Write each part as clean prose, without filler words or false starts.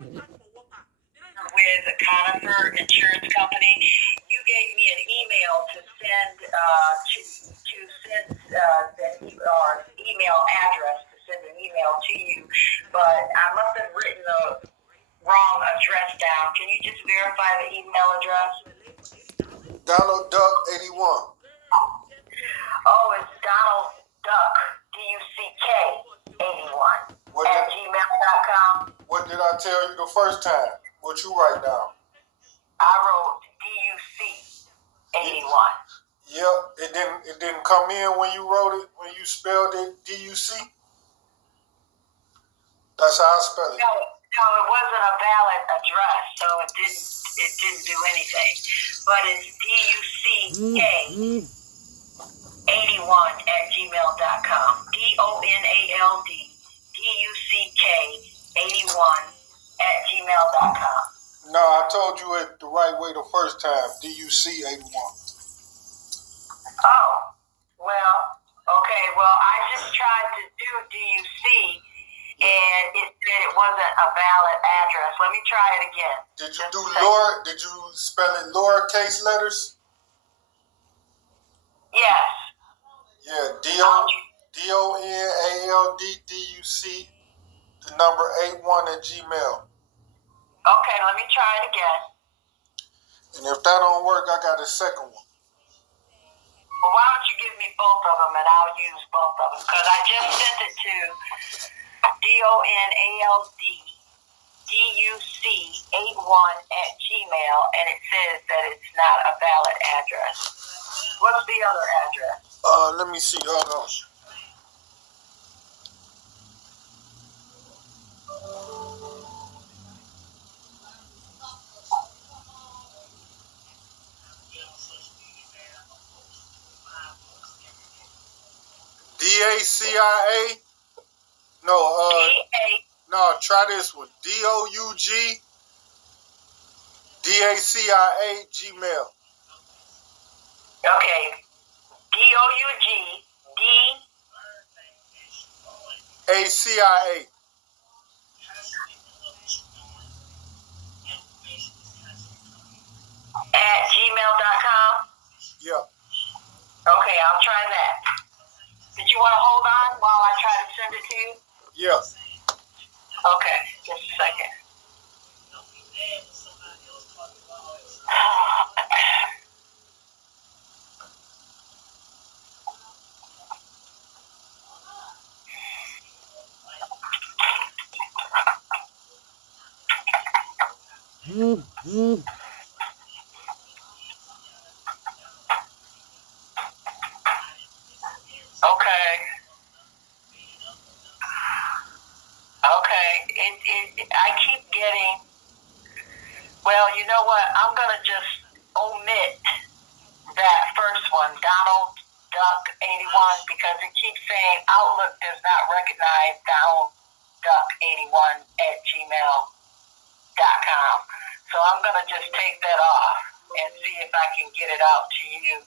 with a Conifer Insurance Company. You gave me an email to send or email address to send an email to you, but I must have written the wrong address down. Can you just verify the email address? Donald Duck 81. Oh, it's Donald Duck DUCK 81 at gmail.com. What did I tell you the first time? What you write down? I wrote DUC 81. Yep, it didn't come in when you wrote it, when you spelled it DUC. That's how I spell it. No, it wasn't a valid address, so it didn't do anything. But it's DUCK 81 at gmail.com. DONALD DUCK 81 at gmail.com. No, I told you it the right way the first time. DUC 81. Oh, well, okay. Well, I just tried to do DUC, and it said it wasn't a valid address. Let me try it again. Did you do lower? Did you spell it lowercase letters? Yes. Yeah, DONALDDUC, the number 81 at Gmail. Okay, let me try it again. And if that don't work, I got a second one. Well, why don't you give me both of them, and I'll use both of them, because I just sent it to DONALDDUC81 at Gmail, and it says that it's not a valid address. What's the other address? Let me see. Hold on. DACIA? No, try this one. DOUG DACIA Gmail. Okay. DOUG ACIA. at gmail.com? Yeah. Okay, I'll try that. Did you want to hold on while I try to send it to you? Yeah. Okay, just a second. Okay, I keep getting, well, you know what, I'm going to just omit that first one, Donald Duck 81, because it keeps saying Outlook does not recognize Donald Duck 81 at gmail.com. So I'm going to just take that off and see if I can get it out to you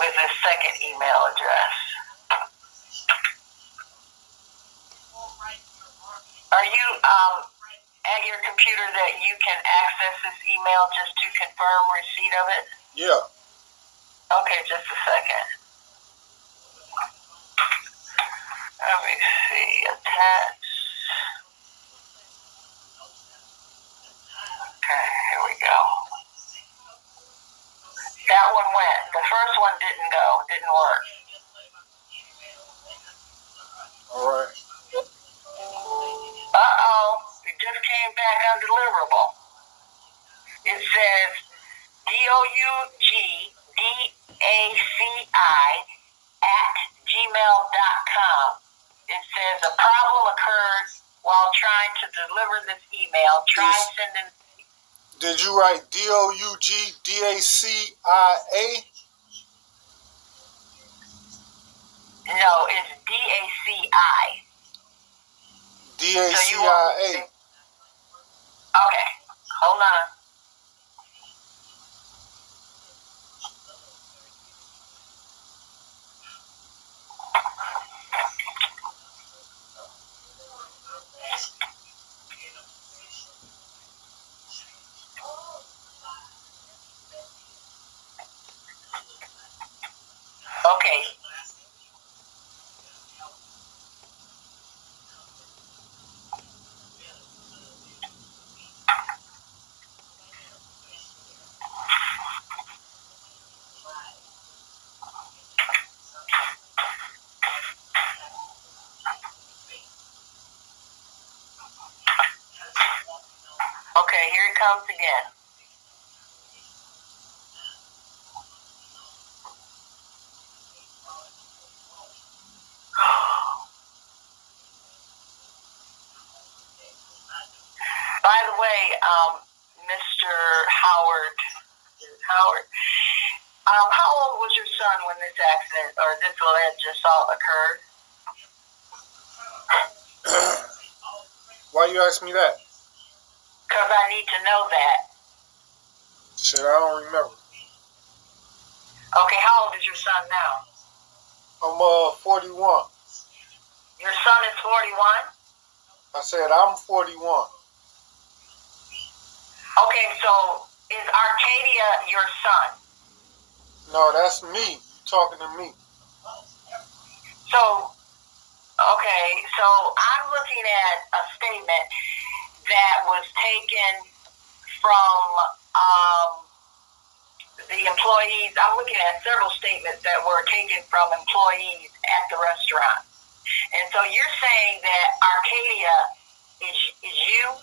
with this second email address. Are you at your computer that you can access this email just to confirm receipt of it? Yeah. Okay, just a second. Let me see. Attach. Okay, here we go. That one went. The first one didn't go. Didn't work. All right. Uh-oh. It just came back undeliverable. It says DOUGDACI@gmail.com. It says a problem occurred while trying to deliver this email. Try sending. Did you write DOUGDACIA? No, it's DACI. DACIA. Okay, hold on. comes again. By the way, Mr. Howard, how old was your son when this accident or this alleged assault occurred? Why you ask me that? Because I need to know that. Shit, I don't remember. Okay, how old is your son now? I'm 41. Your son is 41? I said I'm 41. Okay, so is Arcadia your son? No, that's me. You talking to me. So, okay, so I'm looking at a statement that was taken from the employees. I'm looking at several statements that were taken from employees at the restaurant. And so you're saying that Arcadia is you?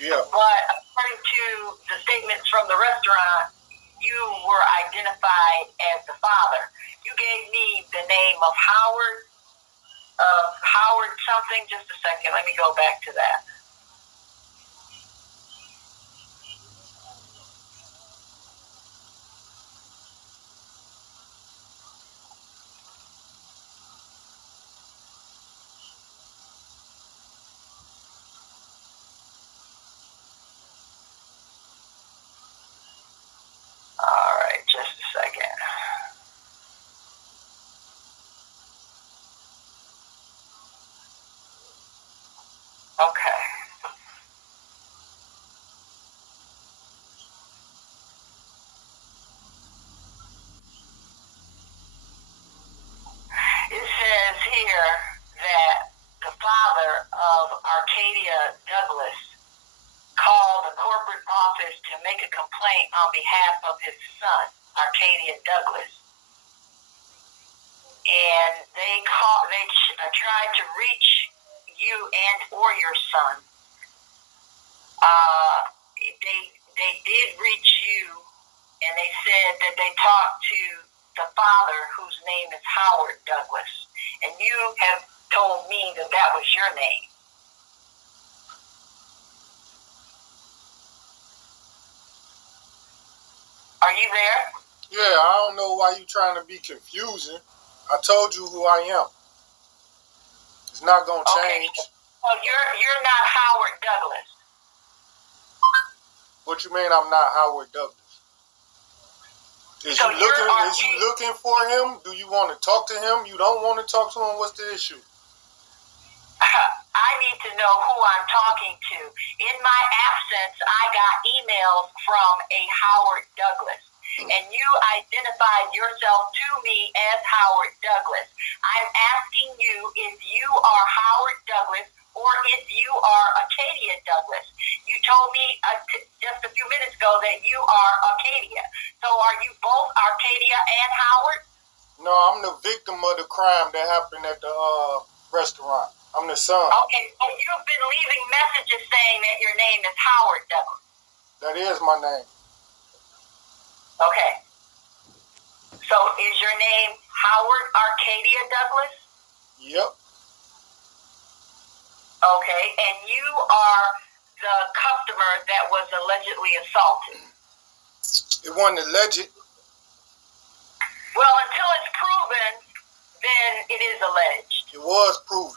Yeah. But according to the statements from the restaurant, you were identified as the father. You gave me the name of Howard something. Just a second. Let me go back to that. All right, just a second. Okay. It says here that the father of Arcadia Douglas called the corporate office to make a complaint on behalf of his son, Arcadia Douglas. And they tried to reach you and or your son. They did reach you, and they said that they talked to the father, whose name is Howard Douglas, and you have told me that that was your name. Are you there? Yeah, I don't know why you trying to be confusing. I told you who I am. It's not gonna change. Okay. Well, you're not Howard Douglas. What you mean I'm not Howard Douglas? Is you looking for him? Do you want to talk to him? You don't want to talk to him? What's the issue? I need to know who I'm talking to. In my absence, I got emails from a Howard Douglas, and you identified yourself to me as Howard Douglas. I'm asking you if you are Howard Douglas or if you are Arcadia Douglas. You told me just a few minutes ago that you are Arcadia. So are you both Arcadia and Howard? No, I'm the victim of the crime that happened at the restaurant. I'm the son. Okay, so you've been leaving messages saying that your name is Howard Douglas. That is my name. Okay. So is your name Howard Arcadia Douglas? Yep. Okay, and you are the customer that was allegedly assaulted. It wasn't alleged. Well, until it's proven, then it is alleged. It was proven.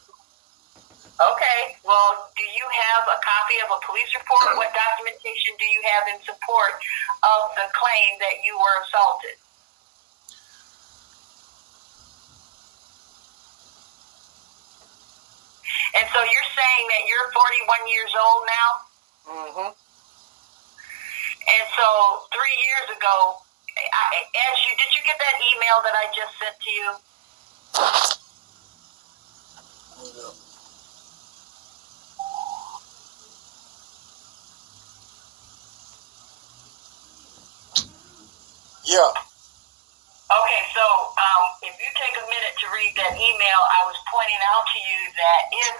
Okay, well, do you have a copy of a police report? What documentation do you have in support of the claim that you were assaulted? And so you're saying that you're 41 years old now? Mm-hmm. And so 3 years ago, did you get that email that I just sent to you? Yeah. Okay, so if you take a minute to read that email, I was pointing out to you that if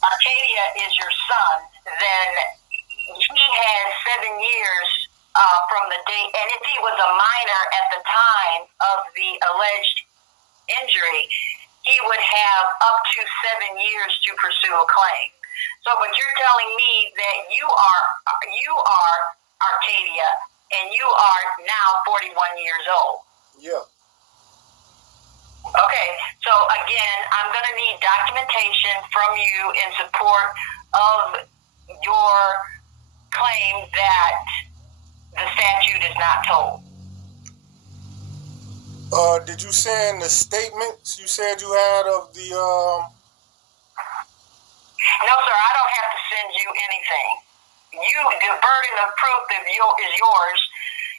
Arcadia is your son, then he had 7 years from the date, and if he was a minor at the time of the alleged injury, he would have up to 7 years to pursue a claim. So, but you're telling me that you are Arcadia, and you are now 41 years old. Yeah. Okay, so again, I'm going to need documentation from you in support of your claim that the statute is not told. Did you send the statements you said you had of the No, sir, I don't have to send you anything. The burden of proof is yours.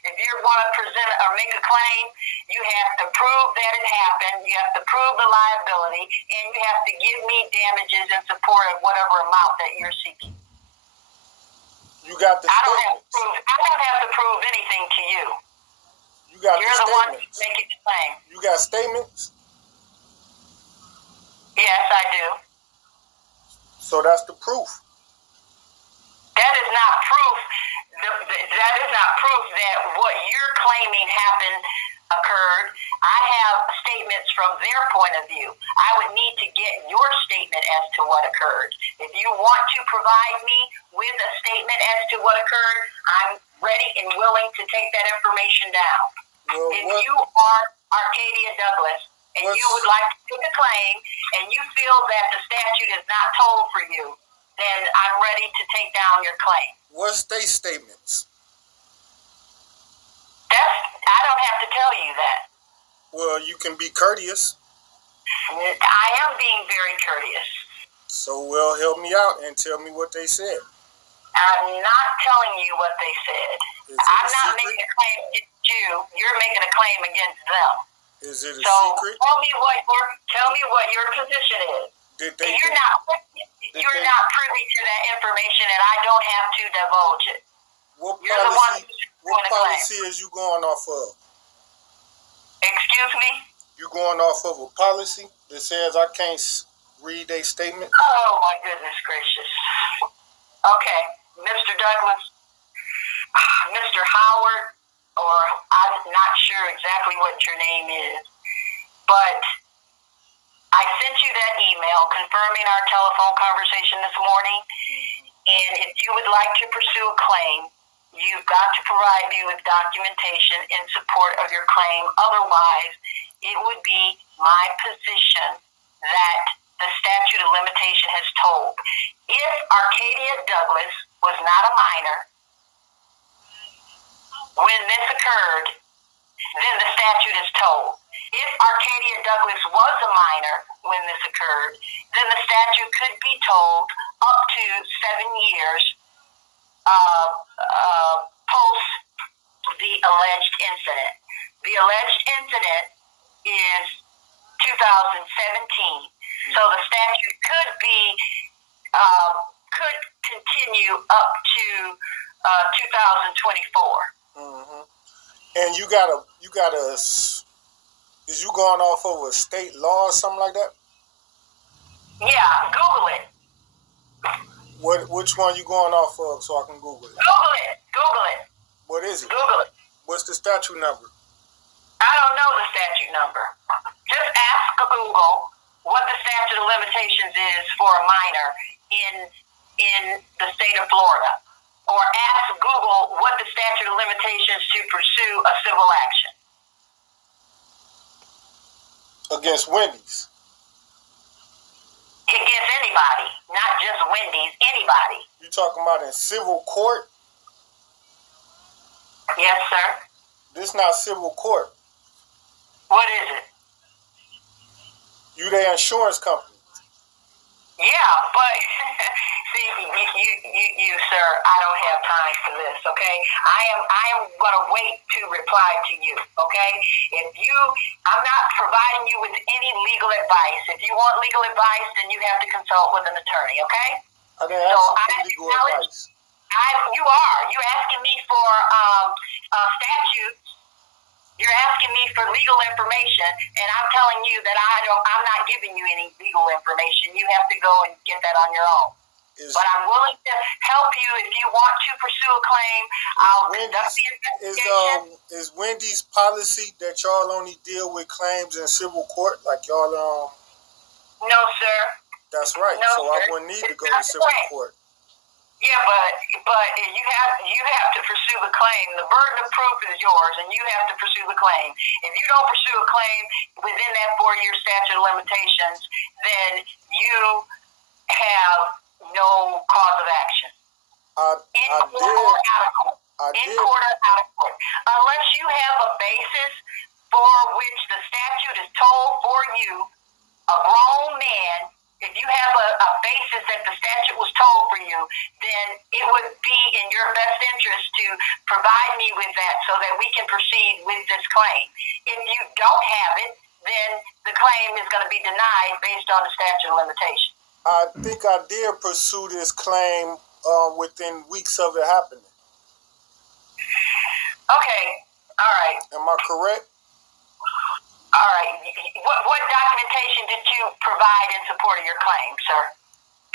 If you want to present or make a claim, you have to prove that it happened, you have to prove the liability, and you have to give me damages in support of whatever amount that you're seeking. You got the statements. I don't have to prove anything to you. You got You're the one making the claim. You got statements? Yes, I do. So that's the proof. That is not proof. That is not proof that what you're claiming occurred. I have statements from their point of view. I would need to get your statement as to what occurred. If you want to provide me with a statement as to what occurred, I'm ready and willing to take that information down. Well, if you are Arcadia Douglas and you would like to make a claim and you feel that the statute is not told for you, then I'm ready to take down your claim. What's state statements? I don't have to tell you that. Well, you can be courteous. I am being very courteous. So, well, help me out and tell me what they said. I'm not telling you what they said. I'm not making a claim against you. You're making a claim against them. Is it a so secret? Tell me what your position is. You're not privy to that information, and I don't have to divulge it. What What policy is you going off of? Excuse me? You going off of a policy that says I can't read a statement? Oh, my goodness gracious. Okay, Mr. Douglas, Mr. Howard, or I'm not sure exactly what your name is, but I sent you that email confirming our telephone conversation this morning, and if you would like to pursue a claim, you've got to provide me with documentation in support of your claim. Otherwise, it would be my position that the statute of limitation has told. If Arcadia Douglas was not a minor when this occurred, then the statute is told. If Arcadia Douglas was a minor when this occurred, then the statute could be told up to 7 years post the alleged incident. The alleged incident is 2017, so the statute could continue up to 2024. Mm-hmm. And you gotta, is you going off of a state law or something like that? Yeah, Google it. Which one you going off of so I can Google it? Google it. What is it? Google it. What's the statute number? I don't know the statute number. Just ask Google what the statute of limitations is for a minor in the state of Florida. Or ask Google what the statute of limitations to pursue a civil action. Against Wendy's? Against anybody, not just Wendy's, anybody. You talking about in civil court? Yes, sir. This not civil court. What is it? You the insurance company. Yeah, but see, you, sir, I don't have time for this. Okay, I am gonna wait to reply to you. Okay, I'm not providing you with any legal advice. If you want legal advice, then you have to consult with an attorney. Okay. I didn't ask you for legal advice. You're asking me for statutes. You're asking me for legal information, and I'm telling you that I'm not giving you any legal information. You have to go and get that on your own. But I'm willing to help you if you want to pursue a claim. I'll conduct the investigation. Is Wendy's policy that y'all only deal with claims in civil court? Like y'all No, sir. That's right. No, so sir. I wouldn't need to go to civil court. Yeah, but you have to pursue the claim. The burden of proof is yours, and you have to pursue the claim. If you don't pursue a claim within that 4-year statute of limitations, then you have no cause of action. In court or out of court. In court or out of court. Unless you have a basis for which the statute is told for you, a grown man. If you have a basis that the statute was told for you, then it would be in your best interest to provide me with that so that we can proceed with this claim. If you don't have it, then the claim is going to be denied based on the statute of limitations. I think I did pursue this claim within weeks of it happening. Okay. All right. Am I correct? All right. What documentation did you provide in support of your claim, sir?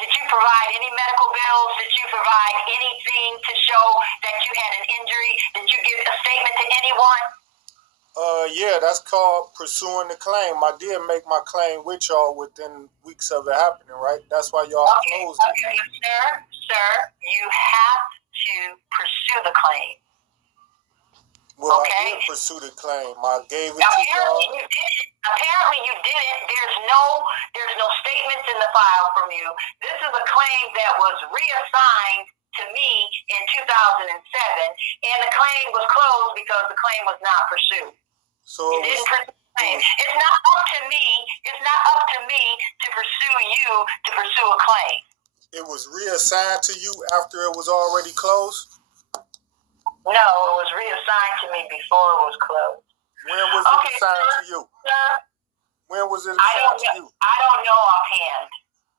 Did you provide any medical bills? Did you provide anything to show that you had an injury? Did you give a statement to anyone? Yeah, that's called pursuing the claim. I did make my claim with y'all within weeks of it happening, right? That's why y'all closed it. Okay, sir, you have to pursue the claim. Well, I did pursue the claim. I gave it to y'all. Apparently you didn't. There's no statements in the file from you. This is a claim that was reassigned to me in 2007, and the claim was closed because the claim was not pursued. So you didn't pursue the claim. It's not up to me. It's not up to me to pursue you to pursue a claim. It was reassigned to you after it was already closed? No, it was reassigned to me before it was closed. When was it assigned to you? Sir, when was it assigned to you? I don't know offhand.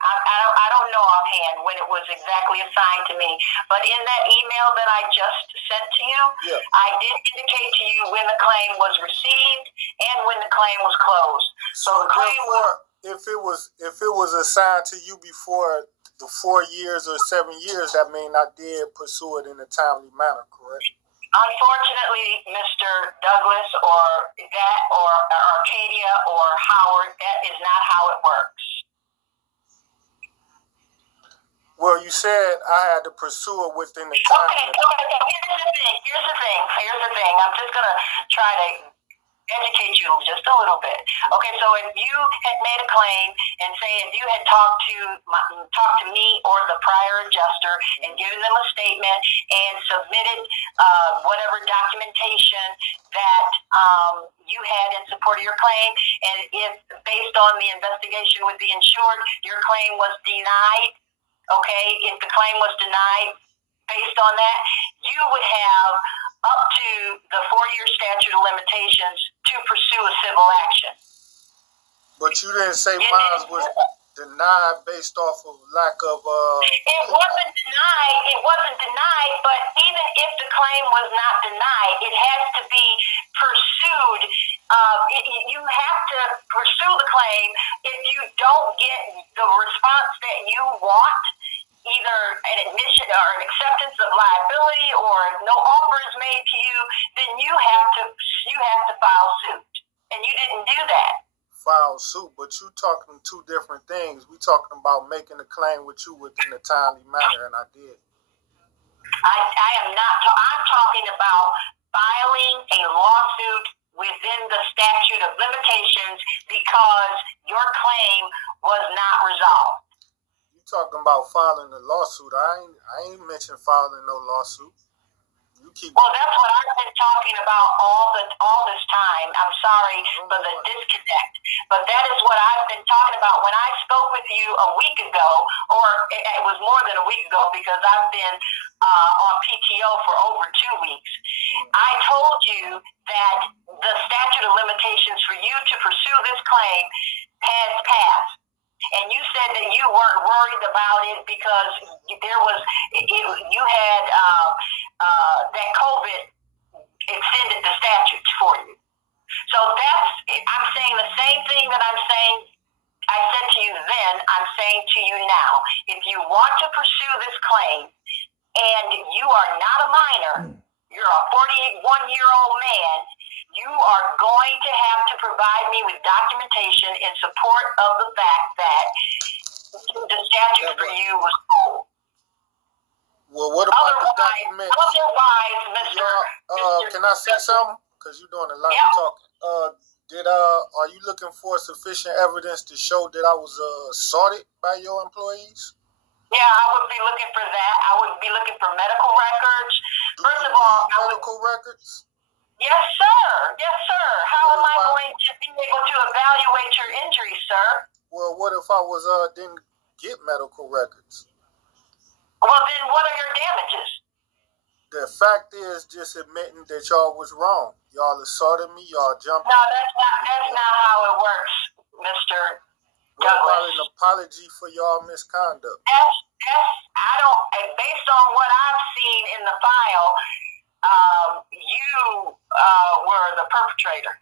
I don't know offhand when it was exactly assigned to me. But in that email that I just sent to you, I did indicate to you when the claim was received and when the claim was closed. So the claim if it was assigned to you before the 4 years or 7 years, that means I did pursue it in a timely manner, correct? Unfortunately, Mr. Douglas or Arcadia or Howard, that is not how it works. Well, you said I had to pursue it within the time. Okay. Here's the thing. I'm just going to try to educate you just a little bit. Okay, so if you had made a claim and say if you had talked to me or the prior adjuster and given them a statement and submitted whatever documentation that you had in support of your claim, and if based on the investigation with the insured, your claim was denied, okay, if the claim was denied based on that, you would have up to the 4-year statute of limitations to pursue a civil action. But you didn't say mine was denied based off of lack of... It wasn't denied, but even if the claim was not denied, it has to be pursued. You have to pursue the claim. If you don't get the response that you want, either an admission or an acceptance of liability or no offer is made to you, then you have to file suit. And you didn't do that. File suit, but you talking two different things. We talking about making a claim with you within a timely manner, and I did. I am not. I'm talking about filing a lawsuit within the statute of limitations because your claim was not resolved. Talking about filing a lawsuit. I ain't mentioned filing no lawsuit. Well, that's what I've been talking about all this time. I'm sorry for the disconnect, but that is what I've been talking about. When I spoke with you a week ago, or it was more than a week ago because I've been on PTO for over 2 weeks, I told you that the statute of limitations for you to pursue this claim has passed. And you said that you weren't worried about it because you had that COVID extended the statutes for you. So I'm saying the same thing that I'm saying I said to you then, I'm saying to you now, if you want to pursue this claim and you are not a minor, you're a 41-year-old man, you are going to have to provide me with documentation in support of the fact that the statute for you was told. Well, what about the documents? Otherwise, Mr. Can I say something? Because you're doing a lot of talking. Are you looking for sufficient evidence to show that I was assaulted by your employees? Yeah, I would be looking for that. I would be looking for medical records. First of all, medical records? Yes, sir. Yes, sir. How am I going to be able to evaluate your injury, sir? Well, what if I didn't get medical records? Well, then what are your damages? The fact is just admitting that y'all was wrong. Y'all assaulted me. Y'all jumped. No, that's not how it works, Mr. What Douglas. about an apology for y'all misconduct? I don't. Based on what I've seen in the file, you were the perpetrator.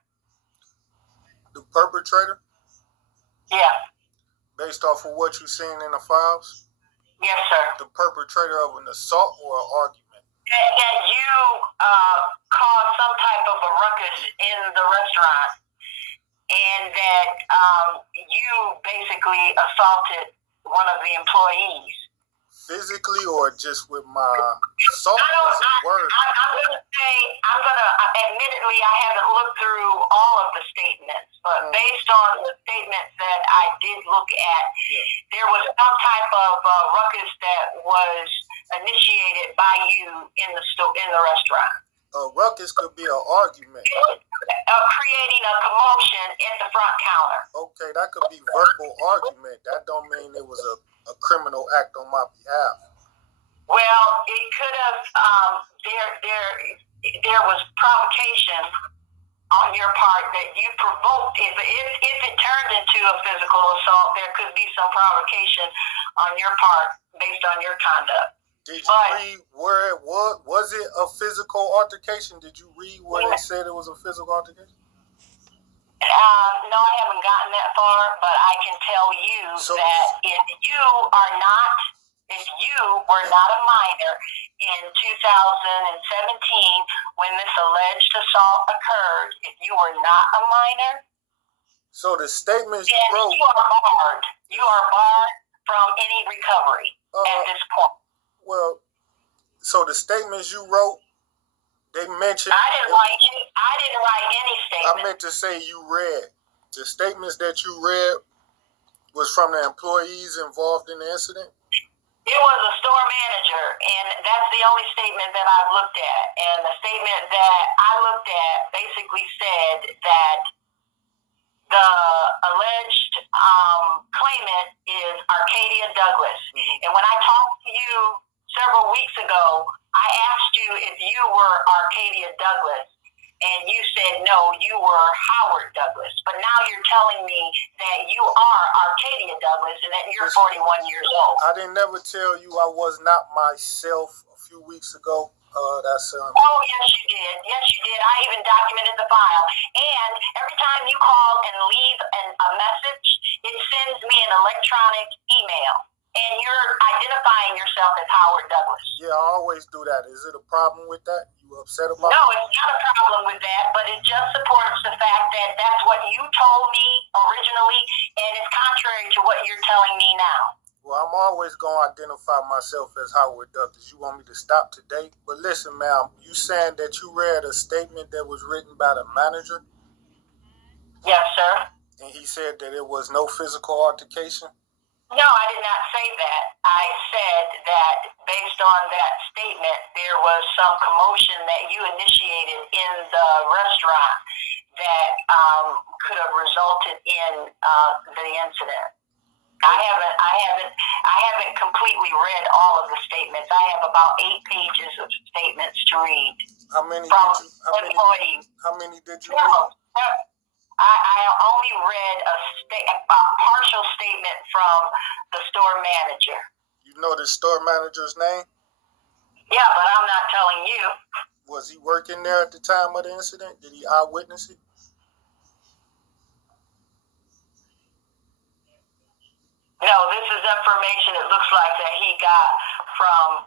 The perpetrator? Yeah. Based off of what you've seen in the files? Yes, sir. The perpetrator of an assault or an argument? That you caused some type of a ruckus in the restaurant, and that you basically assaulted one of the employees. Physically or just with my assault as a word? Admittedly, I haven't looked through all of the statements, but based on the statements that I did look at, there was some type of ruckus that was initiated by you in the restaurant. A ruckus could be an argument. Creating a commotion at the front counter. Okay, that could be verbal argument. That don't mean it was a criminal act on my behalf. Well, it could have. There was provocation on your part that you provoked. If it turned into a physical assault, there could be some provocation on your part based on your conduct. Did you read where it was? Was it a physical altercation? Did you read where they said it was a physical altercation? No, I haven't gotten that far, but I can tell you that if you were not a minor in 2017 when this alleged assault occurred, if you were not a minor, so the statements you wrote, you are barred. You are barred from any recovery at this point. Well, so the statements you wrote, they mentioned. I didn't write any statements. I meant to say you read. The statements that you read was from the employees involved in the incident? It was a store manager, and that's the only statement that I've looked at. And the statement that I looked at basically said that the alleged claimant is Arcadia Douglas. Mm-hmm. And when I talked to you several weeks ago, I asked you if you were Arcadia Douglas, and you said no, you were Howard Douglas. But now you're telling me that you are Arcadia Douglas and that you're 41 years old. I didn't never tell you I was not myself a few weeks ago. Oh, yes, you did. Yes, you did. I even documented the file. And every time you call and leave a message, it sends me an electronic email. And you're identifying yourself as Howard Douglas. Yeah, I always do that. Is it a problem with that? You upset about it? No, it's not a problem with that, but it just supports the fact that that's what you told me originally, and it's contrary to what you're telling me now. Well, I'm always going to identify myself as Howard Douglas. You want me to stop today? But listen, ma'am, you saying that you read a statement that was written by the manager? Yes, sir. And he said that it was no physical altercation? No, I did not say that. I said that based on that statement, there was some commotion that you initiated in the restaurant that could have resulted in the incident. I haven't completely read all of the statements. I have about 8 pages of statements to read. How many employees. How many did you read? I only read a partial statement from the store manager. You know the store manager's name? Yeah, but I'm not telling you. Was he working there at the time of the incident? Did he eyewitness it? information it looks like that he got from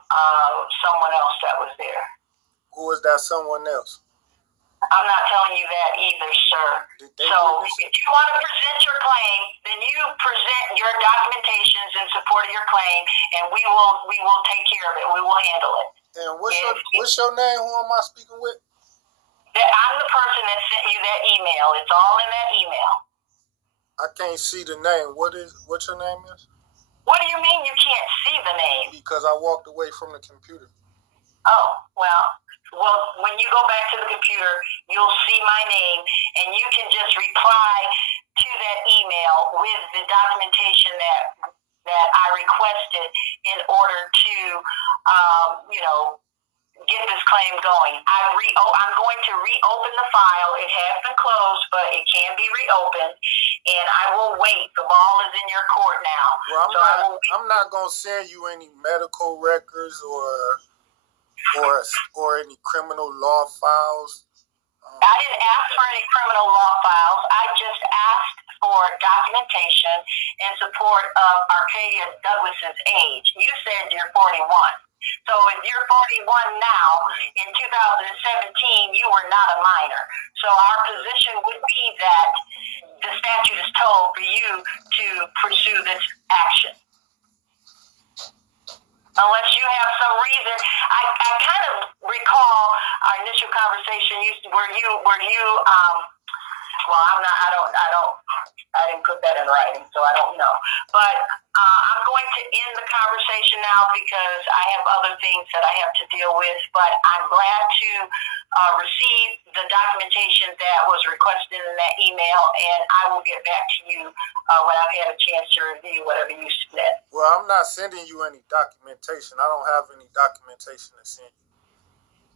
someone else that was there. Who is that someone else? I'm not telling you that either, sir. So if you want to present your claim, then you present your documentations in support of your claim, and we will take care of it. We will handle it. And what's your name? Who am I speaking with? I'm the person that sent you that email. It's all in that email. I can't see the name. What your name is? What do you mean you can't see the name? Because I walked away from the computer. Oh, well, when you go back to the computer, you'll see my name, and you can just reply to that email with the documentation that I requested in order to, get this claim going. I'm going to reopen the file. It has been closed, but it can be reopened, and I will wait. The ball is in your court now. Well, I'm not going to send you any medical records or any criminal law files. I didn't ask for any criminal law files. I just asked for documentation in support of Arcadia Douglas's age. You said you're 41. So if you're 41 now, in 2017, you were not a minor. So our position would be that the statute is told for you to pursue this action. Unless you have some reason. I kind of recall our initial conversation where you well, I didn't put that in writing, so I don't know. But I'm going to end the conversation now because I have other things that I have to deal with. But I'm glad to receive the documentation that was requested in that email, and I will get back to you when I've had a chance to review whatever you submit. Well, I'm not sending you any documentation. I don't have any documentation to send you.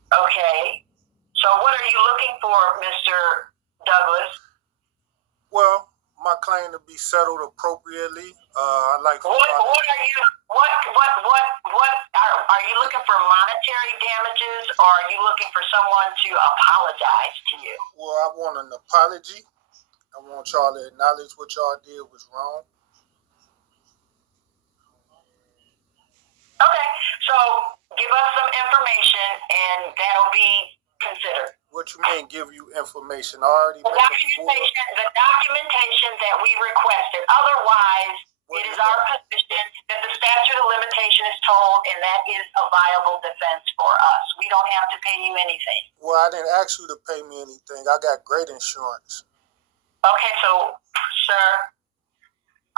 Okay. So what are you looking for, Mr. Douglas? Well, my claim to be settled appropriately. I'd like for are you looking for monetary damages, or are you looking for someone to apologize to you? Well, I want an apology. I want y'all to acknowledge what y'all did was wrong. Okay, so give us some information, and that'll be considered. What you mean, give you information? I already the documentation that we requested. Otherwise, it is our position that the statute of limitation is told, and that is a viable defense for us. We don't have to pay you anything. Well, I didn't ask you to pay me anything. I got great insurance. Okay, so, sir.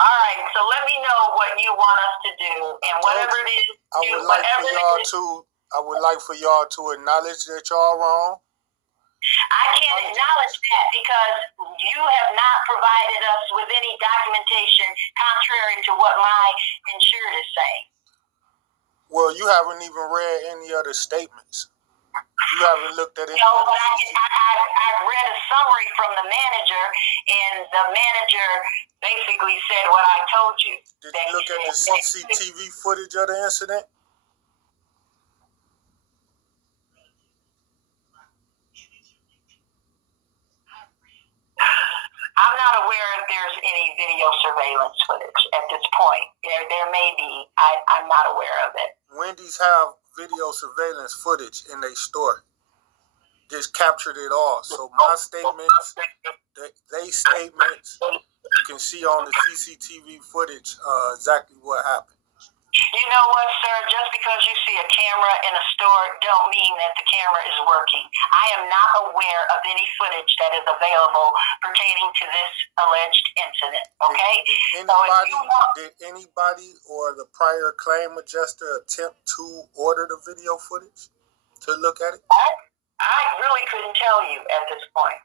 All right, so let me know what you want us to do, and whatever it is, I would like for y'all to acknowledge that y'all wrong. I can't acknowledge that because you have not provided us with any documentation contrary to what my insured is saying. Well, you haven't even read any other statements. You haven't looked at any. No, but I read a summary from the manager, and the manager basically said what I told you. Did you look at the CCTV footage of the incident? I'm not aware if there's any video surveillance footage at this point. There may be. I'm not aware of it. Wendy's have video surveillance footage in their store. Just captured it all. So my statements, they statements, you can see on the CCTV footage exactly what happened. You know what, sir? Just because you see a camera in a store don't mean that the camera is working. I am not aware of any footage that is available pertaining to this alleged incident, okay? Did anybody or the prior claim adjuster attempt to order the video footage to look at it? I really couldn't tell you at this point.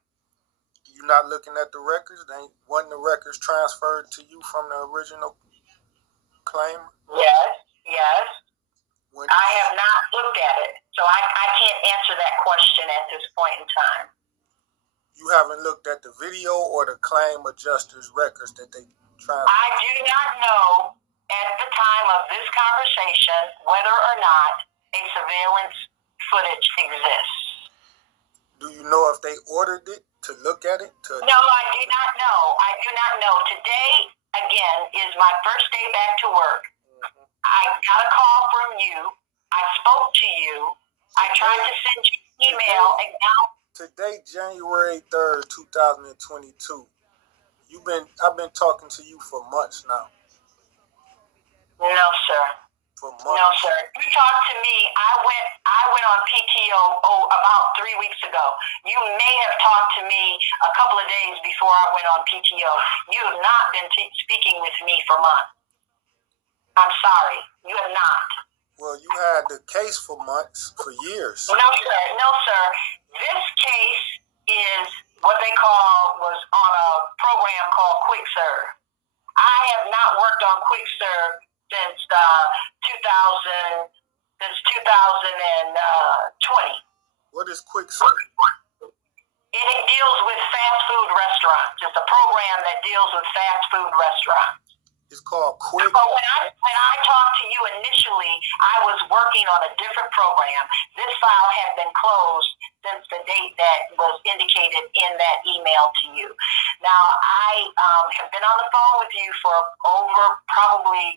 You're not looking at the records? Wasn't the records transferred to you from the original claim? Yes. I have not looked at it, so I can't answer that question at this point in time. You haven't looked at the video or the claim adjuster's records that they transferred? I do not know at the time of this conversation whether or not a surveillance footage exists. Do you know if they ordered it to look at it? No, I do not know. Today, again, is my first day back to work. I got a call from you. I spoke to you. I tried to send you an email. Today, January 3rd, 2022. I've been talking to you for months now. No, sir. For months. No, sir. You talked to me. I went on PTO about 3 weeks ago. You may have talked to me a couple of days before I went on PTO. You have not been speaking with me for months. I'm sorry. You have not. Well, you had the case for months, for years. No, sir. No, sir. This case is what they was on a program called Quick Serve. I have not worked on Quick Serve since 2020. What is Quick Serve? It deals with fast food restaurants. It's a program that deals with fast food restaurants. It's called Quick. But when I talked to you initially, I was working on a different program. This file had been closed since the date that was indicated in that email to you. Now, I have been on the phone with you for over probably,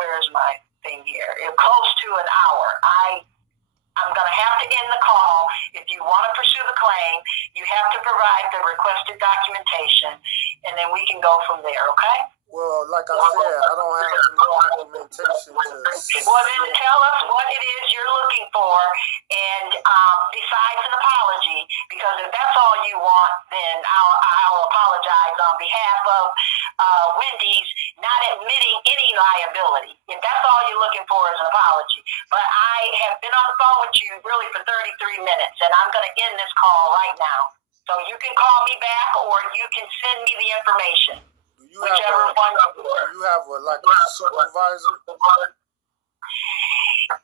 where's my thing here? Close to an hour. I'm going to have to end the call. If you want to pursue the claim, you have to provide the requested documentation, and then we can go from there, okay? Well, like I said, I don't have any documentation to... Well, then tell us what it is you're looking for, and besides an apology, because if that's all you want, then I'll apologize on behalf of Wendy's not admitting any liability. If that's all you're looking for is an apology. But I have been on the phone with you really for 33 minutes, and I'm going to end this call right now. So you can call me back, or you can send me the information. Whichever one you want. You have a supervisor?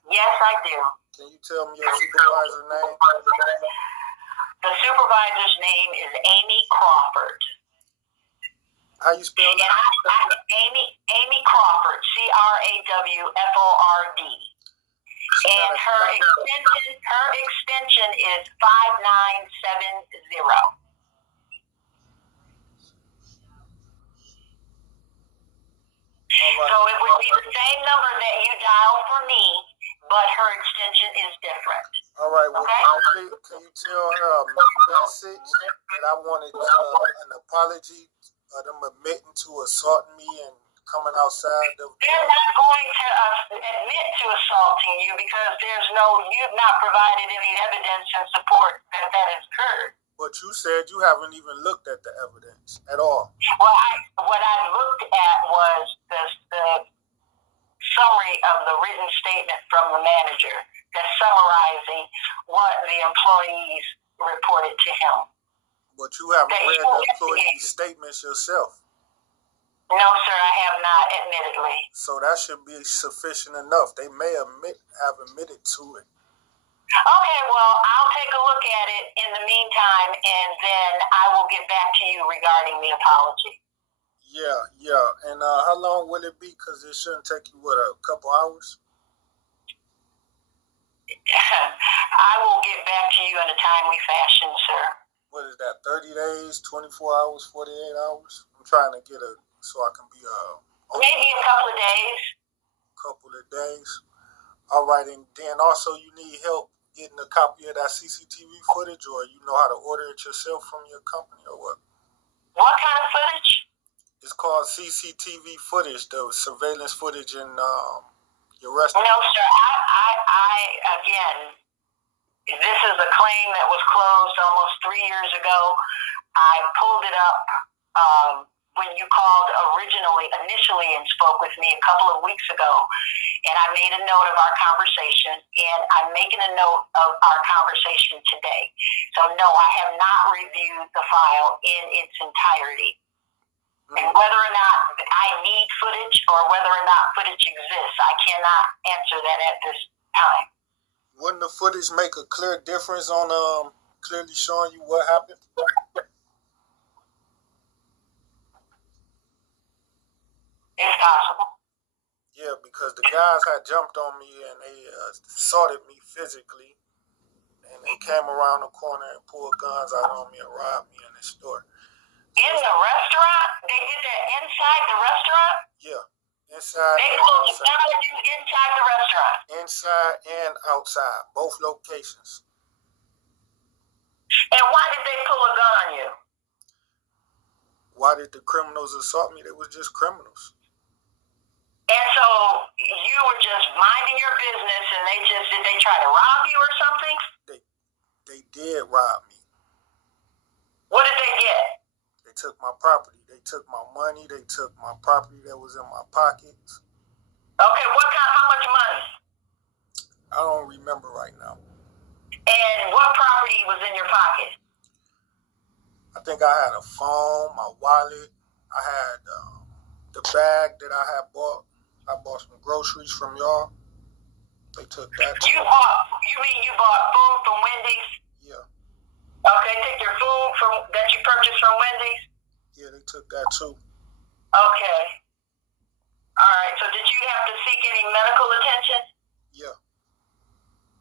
Yes, I do. Can you tell me your supervisor's name? The supervisor's name is Amy Crawford. How you spell that? Amy Crawford, Crawford. And her extension is 5970. Right. So it would be the same number that you dialed for me, but her extension is different. All right. Well, okay. Can you tell her a message that I wanted an apology of them admitting to assaulting me and coming outside? They're not going to admit to assaulting you because you've not provided any evidence and support that has occurred. But you said you haven't even looked at the evidence at all. Well, what I looked at was the summary of the written statement from the manager that's summarizing what the employees reported to him. But you haven't read the employee statements yourself. No, sir, I have not, admittedly. So that should be sufficient enough. They may have admitted to it. Okay, well, I'll take a look at it in the meantime, and then I will get back to you regarding the apology. Yeah. And how long will it be? Because it shouldn't take you, a couple hours? I will get back to you in a timely fashion, sir. What is that, 30 days, 24 hours, 48 hours? I'm trying to get so I can be maybe a couple of days. Couple of days. All right, and then also you need help getting a copy of that CCTV footage, or you know how to order it yourself from your company, or what? What kind of footage? It's called CCTV footage, the surveillance footage in your restaurant. No, sir. I again, this is a claim that was closed almost 3 years ago. I pulled it up when you called initially and spoke with me a couple of weeks ago, and I made a note of our conversation, and I'm making a note of our conversation today. So no, I have not reviewed the file in its entirety. And whether or not I need footage or whether or not footage exists, I cannot answer that at this time. Wouldn't the footage make a clear difference on clearly showing you what happened? It's possible. Yeah, because the guys had jumped on me and they assaulted me physically, and they came around the corner and pulled guns out on me and robbed me in the store. In the restaurant? They did that inside the restaurant? Yeah, inside They and pulled a outside. gun on you inside the restaurant? Inside and outside, both locations. And why did they pull a gun on you? Why did the criminals assault me? They were just criminals. And so you were just minding your business, and did they try to rob you or something? They did rob me. What did they get? They took my property. They took my money. They took my property that was in my pockets. Okay, how much money? I don't remember right now. And what property was in your pocket? I think I had a phone, my wallet. I had the bag that I had bought. I bought some groceries from y'all. They took that too. You mean you bought food from Wendy's? Yeah. Okay, take your food that you purchased from Wendy's? Yeah, they took that too. Okay. All right, so did you have to seek any medical attention? Yeah.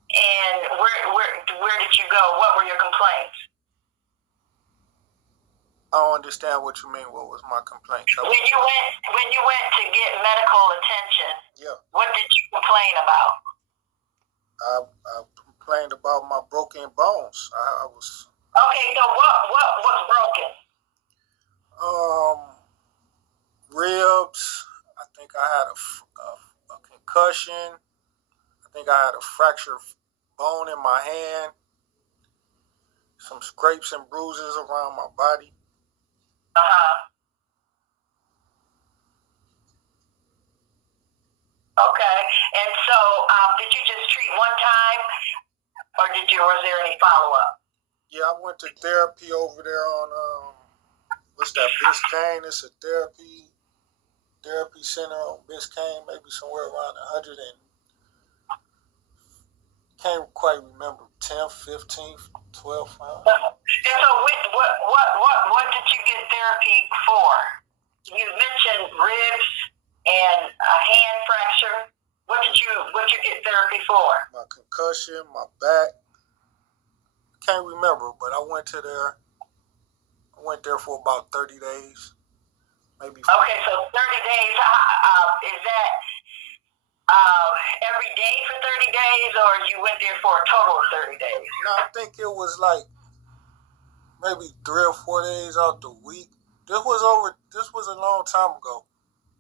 And where did you go? What were your complaints? I don't understand what you mean. What was my complaint? When you went to get medical attention, yeah. What did you complain about? I complained about my broken bones. I was. Okay, so what was broken? Ribs. I think I had a concussion. I think I had a fractured bone in my hand. Some scrapes and bruises around my body. Okay, and so did you just treat one time, or was there any follow up? Yeah, I went to therapy over there on what's that, Biscayne? It's a therapy center on Biscayne, maybe somewhere around 100 and can't quite remember, 10th, 15th, 12th. And so what did you get therapy for? You mentioned ribs and a hand fracture. What did you get therapy for? My concussion, my back. Can't remember, but I went there. I went there for about 30 days. Maybe. Okay, so 30 days. Is that every day for 30 days, or you went there for a total of 30 days? No, I think it was like maybe 3 or 4 days out the week. This was a long time ago,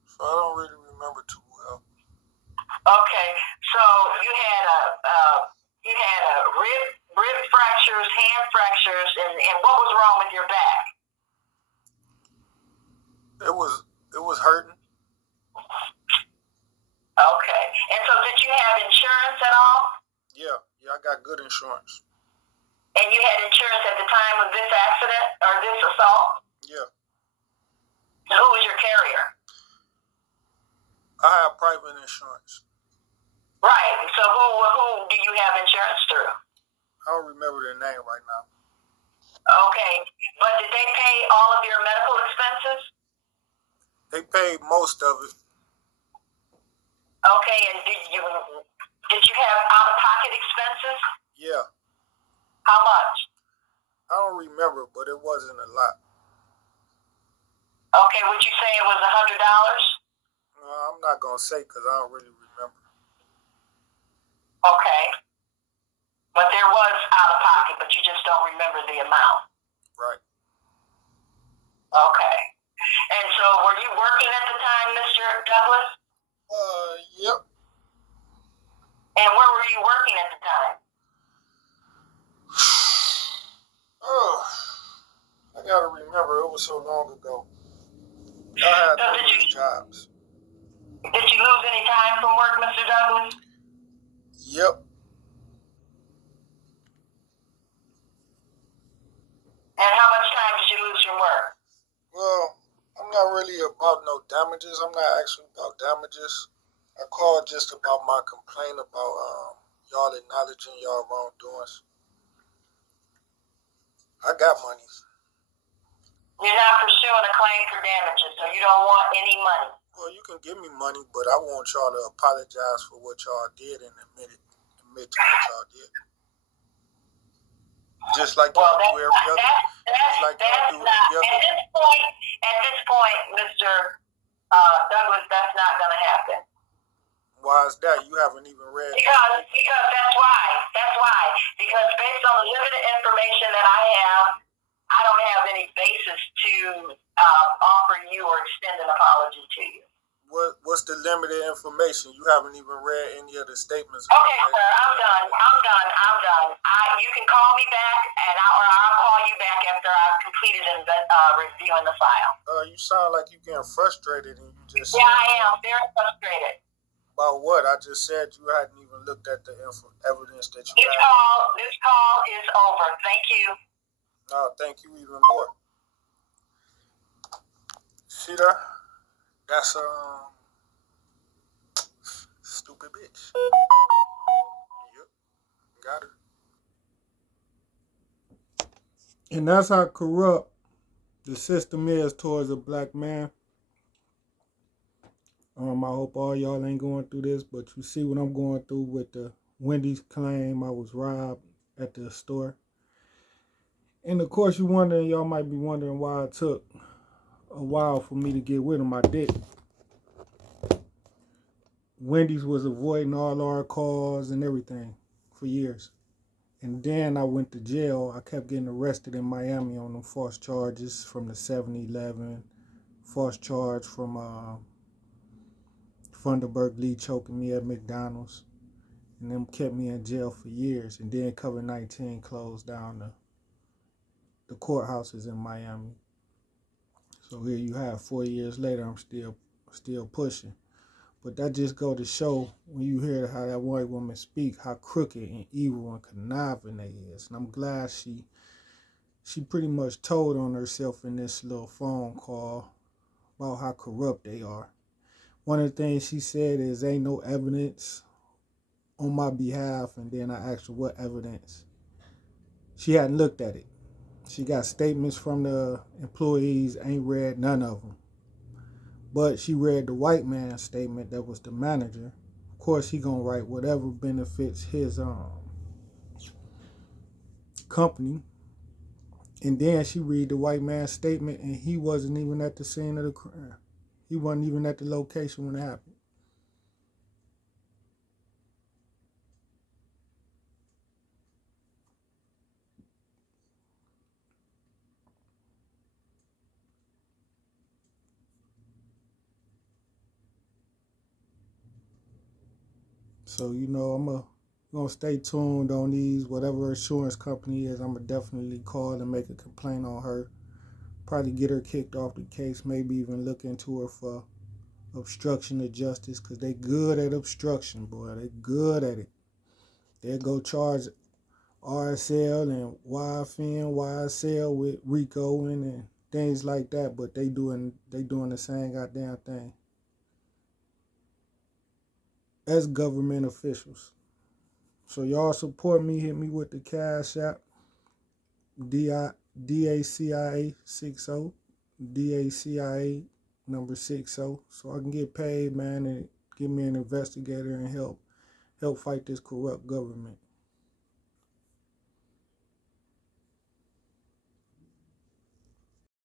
so I don't really remember too well. Okay, so you had a rib fractures, hand fractures, and what was wrong with your back? It was hurting. Okay, and so did you have insurance at all? Yeah, I got good insurance. And you had insurance at the time of this accident or this assault? Yeah. Who was your carrier? I have private insurance. Right. So who do you have insurance through? I don't remember their name right now. Okay, but did they pay all of your medical expenses? They paid most of it. Okay, and did you have out-of-pocket expenses? Yeah. How much? I don't remember, but it wasn't a lot. Okay, would you say it was $100? No, I'm not gonna say because I don't really remember. Okay, but there was out-of-pocket, but you just don't remember the amount. Right. Okay, and so were you working at the time, Mr. Douglas? Yep. And where were you working at the time? Oh, I gotta remember. It was so long ago. I had numerous jobs. Did you lose any time from work, Mr. Douglas? Yep. And how much time did you lose from work? Well, I'm not really about no damages. I'm not actually about damages. I called just about my complaint about y'all acknowledging y'all wrongdoings. I got money. You're not pursuing a claim for damages, so you don't want any money. Well, you can give me money, but I want y'all to apologize for what y'all did and admit to what y'all did. Just like Well, y'all do every other. Just like y'all do every other. At this point, Mr. Douglas, that's not going to happen. Why is that? You haven't even read. Because that's why. That's why. Because based on the limited information that I have, I don't have any basis to offer you or extend an apology to you. What's the limited information? You haven't even read any of the statements. Okay, sir, I'm done. You can call me back, and I'll call you back after I've completed reviewing the file. You sound like you're getting frustrated, and you just. Yeah, I am very frustrated. About what? I just said you hadn't even looked at the evidence that you had. This call is over. Thank you. No, thank you even more. See that? That's stupid bitch. Yep, got her. And that's how corrupt the system is towards a black man. I hope all y'all ain't going through this, but you see what I'm going through with the Wendy's claim I was robbed at the store. And of course y'all might be wondering why it took a while for me to get rid of my dick. Wendy's was avoiding all our calls and everything for years. And then I went to jail. I kept getting arrested in Miami on them false charges from the 7-Eleven, false charge from Funderburg Lee choking me at McDonald's. And them kept me in jail for years. And then COVID-19 closed down the courthouses in Miami. So here you have 4 years later, I'm still pushing. But that just go to show, when you hear how that white woman speak, how crooked and evil and conniving they is. And I'm glad she pretty much told on herself in this little phone call about how corrupt they are. One of the things she said is, ain't no evidence on my behalf. And then I asked her what evidence. She hadn't looked at it. She got statements from the employees, ain't read none of them. But she read the white man's statement that was the manager. Of course, he gonna write whatever benefits his company. And then she read the white man's statement, and he wasn't even at the scene of the crime. He wasn't even at the location when it happened. So, I'm gonna stay tuned on these. Whatever insurance company is, I'm gonna definitely call and make a complaint on her. Probably get her kicked off the case. Maybe even look into her for obstruction of justice, because they good at obstruction, boy. They good at it. They'll go charge RSL and YFN, YSL with RICO and things like that, but they doing the same goddamn thing as government officials. So y'all support me. Hit me with the Cash App, dacia60, dacia number 60, so I can get paid, man, and give me an investigator and help fight this corrupt government.